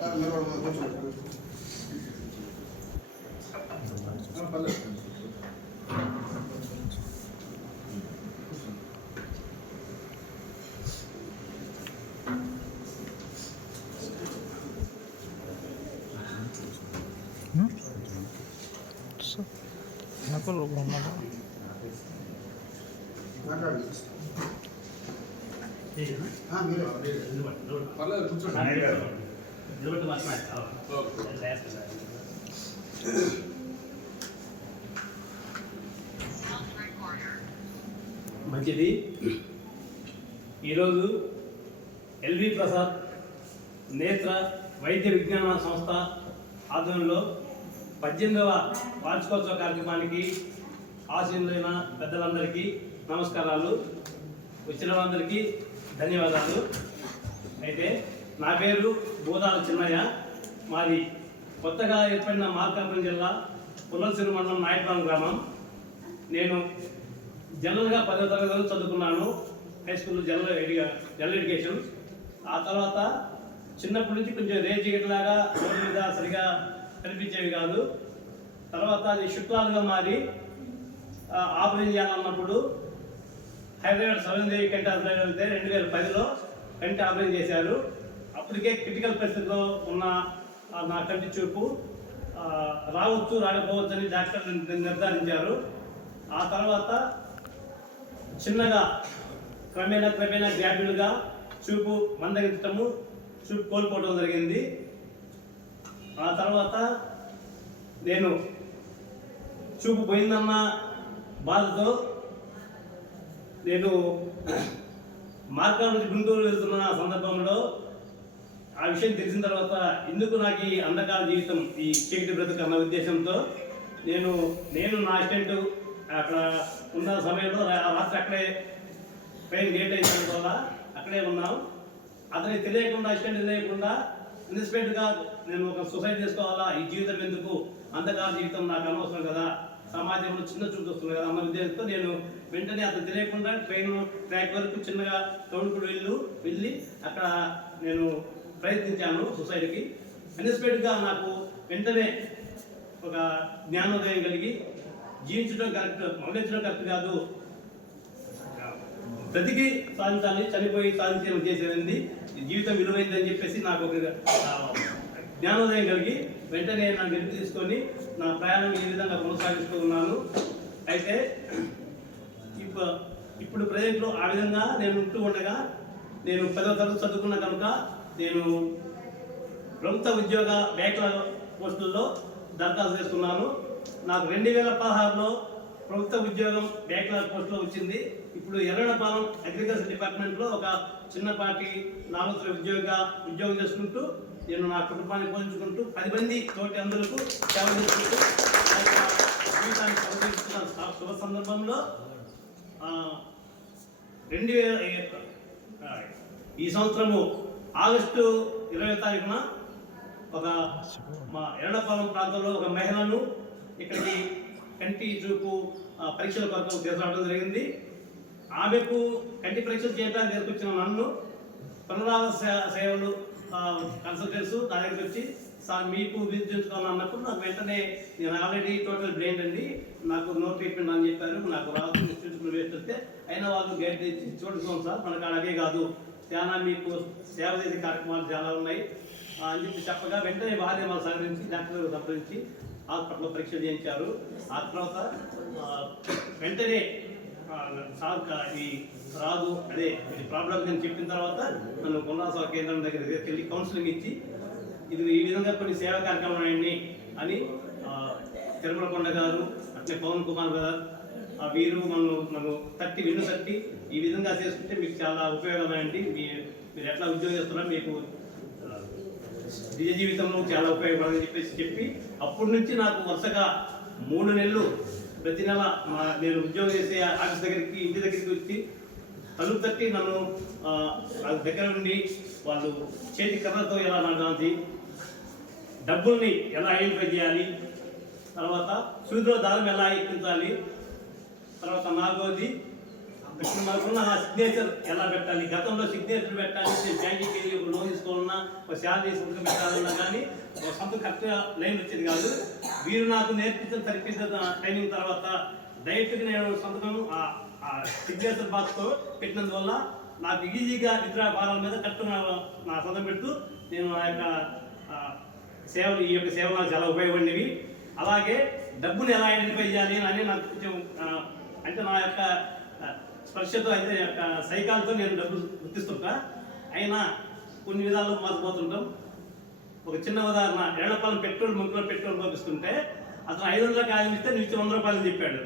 మంచిది. ఈరోజు ఎల్వి ప్రసాద్ నేత్ర వైద్య విజ్ఞాన సంస్థ ఆధ్వర్యంలో 18వ వార్షికోత్సవ కార్యక్రమానికి ఆశీనులైన పెద్దలందరికీ నమస్కారాలు, వచ్చిన వాళ్ళందరికీ ధన్యవాదాలు. అయితే నా పేరు బోదాల చిన్నయ్య, మాది కొత్తగా ఏర్పడిన మార్కాపురం జిల్లా పుల్లలసిరు మండలం నాయకపాలెం గ్రామం. నేను జనరల్గా 10వ తరగతి వరకు చదువుకున్నాను, హై స్కూల్ జనరల్ ఎడ్యుకేషన్. ఆ తర్వాత చిన్నప్పటి నుంచి కొంచెం రేజిగట్లాగా రోడ్డు మీద సరిగా కనిపించేవి కాదు. తర్వాత అది శుక్లాలుగా మారి ఆపరేషన్ చేయాలన్నప్పుడు హైదరాబాద్ సరోజినీదేవి కంటి హాస్పిటల్ వెళ్తే 2010లో కంటి ఆపరేషన్ చేశారు. అప్పటికే క్రిటికల్ పరిస్థితిలో ఉన్న నా కంటి చూపు రావచ్చు రాకపోవచ్చు అని డాక్టర్ నిర్ధారించారు. ఆ తర్వాత చిన్నగా క్రమేణా గ్రాడ్యువల్గా చూపు మందగించటము, చూపు కోల్పోవడం జరిగింది. ఆ తర్వాత నేను చూపు పోయిందన్న బాధతో నేను మార్కాపురం నుంచి గుంటూరు వెళ్తున్న సందర్భంలో ఆ విషయం తెలిసిన తర్వాత ఎందుకు నాకు ఈ అంధకార జీవితం, ఈ చీకటి బ్రతుకు అన్న ఉద్దేశంతో నేను నా అసిస్టెంట్ అక్కడ ఉన్న సమయంలో రాత్రి అక్కడే ట్రైన్ లేట్ అయిన వల్ల అక్కడే ఉన్నాం. అతనికి తెలియకుండా, అసిస్టెంట్ తెలియకుండా ఇన్స్పెక్ట్గా నేను ఒక సొసైటీ చేసుకోవాలా, ఈ జీవితం ఎందుకు, అంధకార జీవితం నాకు అనవసరం కదా, సమాజంలో చిన్న చూపు వస్తుంది కదా అన్న ఉద్దేశంతో నేను వెంటనే అతను తెలియకుండా ట్రైన్ ట్రాక్ వరకు చిన్నగా తోడుకుడు వెళ్ళి అక్కడ నేను ప్రయత్నించాను సొసైటీకి. అన్ఎక్స్పెక్టెడ్గా నాకు వెంటనే ఒక జ్ఞానోదయం కలిగి జీవించడం కరెక్ట్, మరణించడం కరెక్ట్ కాదు, బ్రతికి సాధించాలి, చనిపోయి సాధించడం చేసేది జీవితం విలువైందని చెప్పేసి నాకు ఒక జ్ఞానోదయం కలిగి వెంటనే నన్ను గెలుపు తీసుకొని నా ప్రయాణం ఈ విధంగా కొనసాగిస్తూ ఉన్నాను. అయితే ఇప్పుడు ప్రజెంట్లో ఆ విధంగా నేను ఉంటూ ఉండగా నేను 10వ తరగతి చదువుకున్న కనుక నేను ప్రభుత్వ ఉద్యోగ బ్యాక్లాగ్ పోస్టుల్లో దరఖాస్తు చేసుకున్నాను. నాకు 2016లో ప్రభుత్వ ఉద్యోగం బ్యాక్లాగ్ పోస్టులో వచ్చింది. ఇప్పుడు ఎర్రడపాలెం అగ్రికల్చర్ డిపార్ట్మెంట్లో ఒక చిన్నపాటి నాలుగు ఉద్యోగం చేసుకుంటూ నేను నా కుటుంబాన్ని పోషించుకుంటూ 10 మంది తోటి అందరికీ సేవ చేసుకుంటూ జీవితాన్ని కొనసాగిస్తున్న శుభ సందర్భంలో ఈ సంవత్సరము ఆగస్టు 20వ తారీఖున ఒక మా ఎర్రడపాలెం ప్రాంతంలో ఒక మహిళను ఇక్కడికి కంటి చూపు పరీక్షల కొరకు తీసుకురావడం జరిగింది. ఆమెకు కంటి పరీక్షలు చేయడానికి తీసుకొచ్చిన నన్ను పునరావాస సేవలు కన్సల్టెంట్స్ నా దగ్గరికి వచ్చి, సార్ మీకు విధించుకోవాలని అన్నప్పుడు నాకు వెంటనే నేను ఆల్రెడీ టోటల్ బ్రెయిన్ అండి, నాకు నో ట్రీట్మెంట్ అని చెప్పారు. నాకు రావచ్చు ఇన్స్టిట్యూషన్ వేస్ట్ వస్తే అయినా వాళ్ళు గైడ్ చేసి చూడుకోండి సార్, మనకు అలాగే కాదు, చాలా మీకు సేవ చేసే కార్యక్రమాలు చాలా ఉన్నాయి అని చెప్పి చెప్పగా వెంటనే వారిని వాళ్ళు సహకరించి డాక్టర్ సంప్రదించి హాస్పిటల్లో పరీక్షలు చేయించారు. ఆ తర్వాత వెంటనే ఈ రాదు అదే ఇది ప్రాబ్లం నేను చెప్పిన తర్వాత నన్ను పునరావాస కేంద్రం దగ్గరికి వెళ్ళి కౌన్సిలింగ్ ఇచ్చి ఇది ఈ విధంగా కొన్ని సేవా కార్యక్రమాలు ఉన్నాయండి అని తిరుమల కొండ గారు, అట్లే పవన్ కుమార్ గారు వీరు నన్ను వెన్ను తట్టి ఈ విధంగా చేసుకుంటే మీకు చాలా ఉపయోగమైంది, మీరు ఎట్లా ఉద్యోగం చేస్తున్నారో మీకు నిజ జీవితంలో చాలా ఉపయోగపడదని చెప్పి అప్పటి నుంచి నాకు వరుసగా 3 నెలలు ప్రతి నెల నేను ఉద్యోగం చేసే ఆఫీస్ దగ్గరికి ఇంటి దగ్గరికి వచ్చి తలుపు తట్టి నన్ను దగ్గర ఉండి వాళ్ళు చేతి కర్రతో ఎలా నడవాలి, డబ్బుల్ని ఎలా ఐడెంటిఫై చేయాలి, తర్వాత సూదిలో దారం ఎలా ఎక్కించాలి, తర్వాత 4వది ఇప్పుడు మనకున్న నా సిగ్నేచర్ ఎలా పెట్టాలి, గతంలో సిగ్నేచర్ పెట్టాలి, బ్యాంకుకి వెళ్ళి ఒక లోన్ తీసుకోవాలన్నా ఒక శాలరీ తీసుకుంటూ పెట్టాలన్నా కానీ ఒక సొంత కరెక్ట్గా లైన్ వచ్చేది కాదు. వీరు నాకు నేర్పించిన ట్రైనింగ్ తర్వాత డైరెక్ట్గా నేను సొంతకం సిగ్నేచర్ బాక్స్తో పెట్టినందువల్ల నాకు ఈజీగా ఇతర భారాల మీద కరెక్ట్గా నా సొంతం పెడుతూ నేను నా యొక్క సేవలు ఈ యొక్క సేవలు నాకు చాలా ఉపయోగపడినవి. అలాగే డబ్బుని ఎలా ఐడెంటిఫై చేయాలి అని నాకు కొంచెం అంటే నా యొక్క స్పర్శతో అయితే యొక్క సైకాలతో నేను డబ్బులు గుర్తిస్తుంటా. అయినా కొన్ని విధాలు మోసపోతుంటాం. ఒక చిన్న ఉదాహరణ, ఎడపాలెం పెట్రోల్ పంపిస్తుంటే అతను 500 కాయలు ఇస్తే నువ్వు 100 రూపాయలు చెప్పాడు.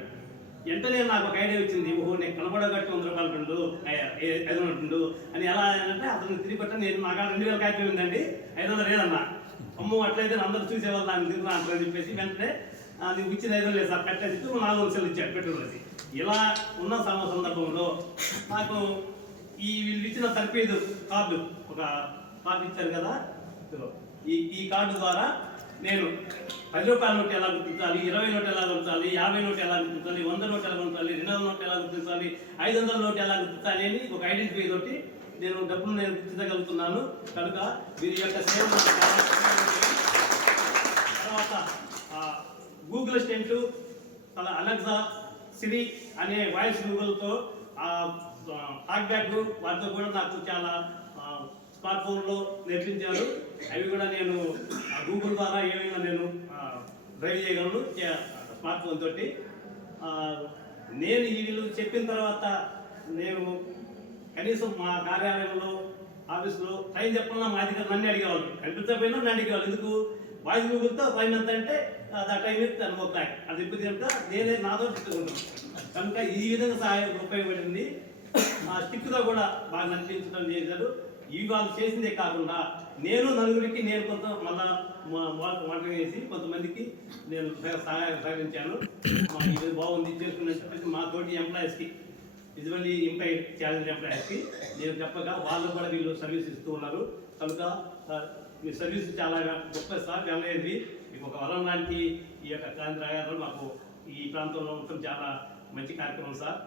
వెంటనే నాకు ఒక ఐడియా వచ్చింది, ఓహో నేను కనబడగట్టి 100 రూపాయలు ఉండు 500 ఉండు అని. ఎలా అంటే అతను తిరిగి పట్ట నేను నాకు 2000 కాయలు ఉందండి 500 లేదన్నా. అమ్మో అట్లయితే అందరూ చూసేవాళ్ళు నాకు తిరుగుతున్నా అంటారని చెప్పేసి వెంటనే నీకు ఇచ్చిన 500 లేదు సార్ కట్టని చెప్పి 400 ఇచ్చాడు పెట్రోల్. అది ఇలా ఉన్న సందర్భంలో నాకు వీళ్ళు ఇచ్చిన తర్ఫీదు కార్డు, ఒక కార్డు ఇచ్చారు కదా, ఈ కార్డు ద్వారా నేను 10 రూపాయల నోటు ఎలా గుర్తించాలి, 20 నోటు ఎలా గుర్తించాలి, 50 నోటు ఎలా గుర్తించాలి, 100 నోటు ఎలా గుర్తించాలి, 200 నోటు ఎలా గుర్తించాలి, 500 నోటు ఎలా గుర్తించాలి అని ఒక ఐడెంటిఫై తోటి నేను డబ్బును నేను గుర్తించగలుగుతున్నాను. కనుక వీరి యొక్క సేవ తర్వాత గూగుల్ అసిస్టెంట్, అలెక్సా, సిరి అనే వాయిస్ గూగుల్తో టాక్ బ్యాక్ వాటితో కూడా నాకు చాలా స్మార్ట్ ఫోన్లో నేర్పించారు. అవి కూడా నేను గూగుల్ ద్వారా ఏమైనా నేను డ్రైవ్ చేయగలను స్మార్ట్ ఫోన్ తోటి. నేను వీళ్ళు చెప్పిన తర్వాత నేను కనీసం మా కార్యాలయంలో ఆఫీస్లో టైం చెప్పకుండా మా అధికారులు నన్ను అడిగేవాళ్ళు, కనిపించకపోయినా నన్ను అడిగేవాళ్ళు. ఎందుకు వాయిస్ గూగుల్తో టైం ఎంత అంటే ఆ టైం ఎత్తే అనుకోలేక అది ఇప్పుడు కనుక నేనే నాతో చెప్పుకుంటాను. కనుక ఈ విధంగా సహాయం ఉపయోగపడింది. ఆ స్టిక్తో కూడా బాగా నడిపించడం చేశారు. ఇవి వాళ్ళు చేసిందే కాకుండా నేను నలుగురికి నేను కొంత మళ్ళా వంట చేసి కొంతమందికి నేను సహకరించాను. ఇది బాగుంది చేసుకుని చెప్పేసి మా తోటి ఎంప్లాయీస్కి, విజువల్లీ ఇంపైర్డ్ ఛాలెంజ్ ఎంప్లాయీస్కి నేను చెప్పగా వాళ్ళు కూడా వీళ్ళు సర్వీస్ ఇస్తూ ఉన్నారు. కనుక మీ సర్వీస్ చాలా గొప్ప సార్, వెళ్ళేది మీకు ఒక వరం లాంటి ఈ యొక్క కేంద్రాలు మాకు ఈ ప్రాంతంలో ఉండటం చాలా మంచి కార్యక్రమం సార్.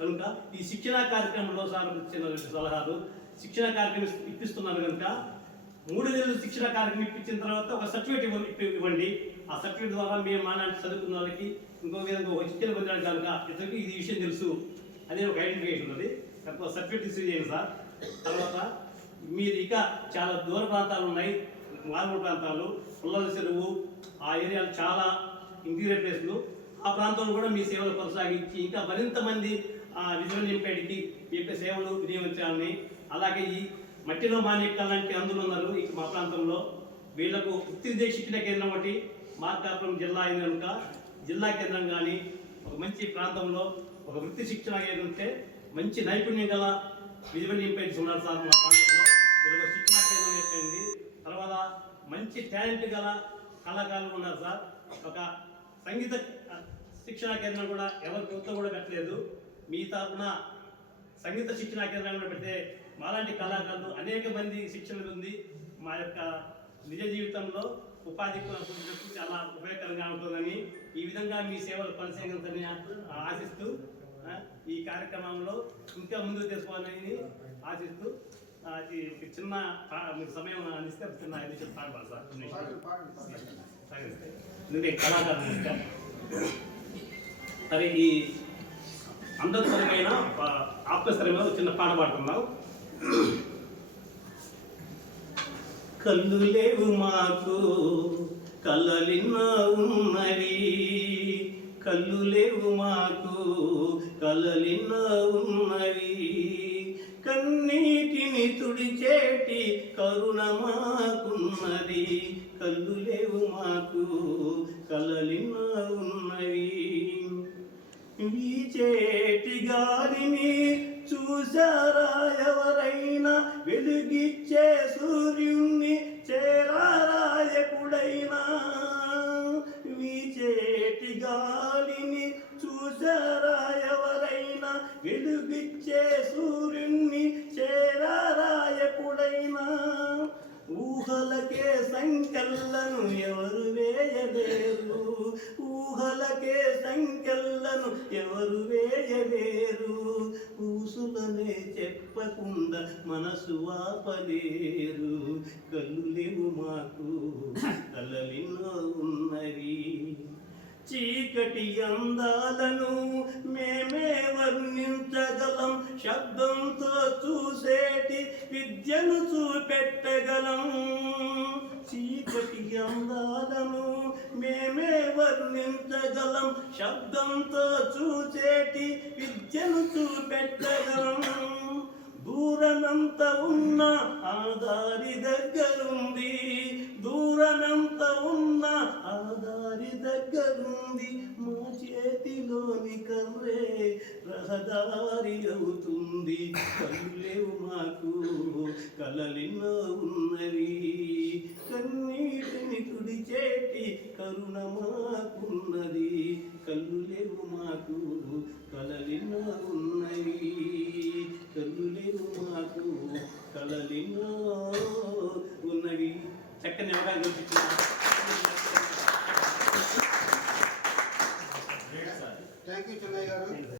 కనుక ఈ శిక్షణా కార్యక్రమంలో సార్ ఇచ్చిన సలహాలు, శిక్షణ కార్యక్రమం ఇప్పిస్తున్నారు కనుక 3 నెలలు శిక్షణ కార్యక్రమం ఇప్పించిన తర్వాత ఒక సర్టిఫికేట్ ఇవ్వండి. ఆ సర్టిఫికేట్ ద్వారా మేము మాలాంటి చదువుకున్న వాళ్ళకి ఇంకో విధంగా ఒక శిక్షణ పొందడానికి కనుక ఇతనికి ఇది విషయం తెలుసు అనే ఒక ఐడెంటిఫికేషన్ ఉన్నది. కనుక సర్టిఫికేట్ ఇష్యూ చేయండి సార్. తర్వాత మీరు ఇక చాలా దూర ప్రాంతాలు ఉన్నాయి, మారుమూల ప్రాంతాలు, పుల్లల చెరువు ఆ ఏరియాలు చాలా ఇంటీరియర్ ప్లేస్లు, ఆ ప్రాంతంలో కూడా మీ సేవలు కొనసాగించి ఇంకా మరింత మంది విజువల్ ఇంపైర్డ్కి ఈ యొక్క సేవలు వినియోగించాలని, అలాగే ఈ మట్టిలో మాణిక్యాల లాంటి అందులో ఉన్నారు ఇక మా ప్రాంతంలో వీళ్లకు వృత్తి శిక్షణ కేంద్రం ఒకటి మార్కాపురం జిల్లా అయిన కనుక జిల్లా కేంద్రం కానీ ఒక మంచి ప్రాంతంలో ఒక వృత్తి శిక్షణ కేంద్రం ఉంటే మంచి నైపుణ్యం గల విజువల్ ఇంపైర్డ్స్ ఉన్నారు సార్ మా ప్రాంతంలో. వీళ్ళకి శిక్షణ కేంద్రం అయిపోయింది. తర్వాత మంచి టాలెంట్ గల కళాకారులు ఉన్నారు సార్. ఒక సంగీత శిక్షణ కేంద్రం కూడా ఎవరి ప్రభుత్వం కూడా పెట్టలేదు. మీ తరఫున సంగీత శిక్షణ కేంద్రాన్ని పెడితే మాలాంటి కళాకారులు అనేక మంది శిక్షణ ఉంది. మా యొక్క నిజ జీవితంలో ఉపాధి చాలా ఉపయోగకరంగా ఉంటుందని, ఈ విధంగా మీ సేవలు కొనసాగించాలని ఆశిస్తూ ఈ కార్యక్రమంలో ఇంకా ముందుకు తీసుకోవాలని ఆశిస్తూ చిన్న మీకు సమయం అందిస్తే చిన్న 5 నిమిషాలు పాడవాలి సార్. నువ్వే కళాకారులు సరే, ఈ అందరికైన ఆప్తస్థరమైన చిన్న పాట పాడుతున్నావు. కళ్ళు లేవు మాకు కలలిన్నో ఉన్నవి, కళ్ళు లేవు మాకు కలలిన్నో ఉన్నవి, కన్నీటిని తుడిచేటి కరుణ మాకున్నది, కళ్ళు లేవు మాకు కలలిన్నో ఉన్నవి. వీచేటి గాలిని చూసారా ఎవరైనా, వెలుగిచ్చే సూర్యుణ్ణి చేరారా ఎప్పుడైనా, వీచేటి గాలిని చూసారా ఎవరైనా, వెలుగిచ్చే సూర్యుణ్ణి చేరారా ఎప్పుడైనా, ఊహలకే సంఖ్యలను ఎవరు వేయలేరు, ఊహలకే సంఖ్యలను ఎవరు వేయలేరు. ఊసులనే చెప్పకుండా మనసు వాపలేరు. కళ్ళు లేవు మాకు కలలిలో ఉన్నవి. చీకటి అందాలను మేమే వర్ణించగలం, శబ్దంతో చూసేటి విద్యను చూపెట్టగలం. చీకటి అందాలను మేమే వర్ణించగలం, శబ్దంతో చూసేటి విద్యను చూపెట్టగలం. దూరమెంత ఉన్నా ఆ దారి దగ్గరుంది, దూరమెంత ఉన్నా ఆ దారి దగ్గరుంది. మా చేతిలోని కర్రే రహదారి అవుతుంది. కళ్ళు లేవు మాకు కలలిలో ఉన్నవి, కన్నీటిని తుడిచేటి కరుణ మాకున్నది. కళ్ళు లేవు మాకు కలలిలో ఉన్నవి, కళ్ళు లేవు మాకు కలలిలో ఉన్నవి. చక్కని అవగాహన థ్యాంక్ యూ చెన్నయ్య గారు.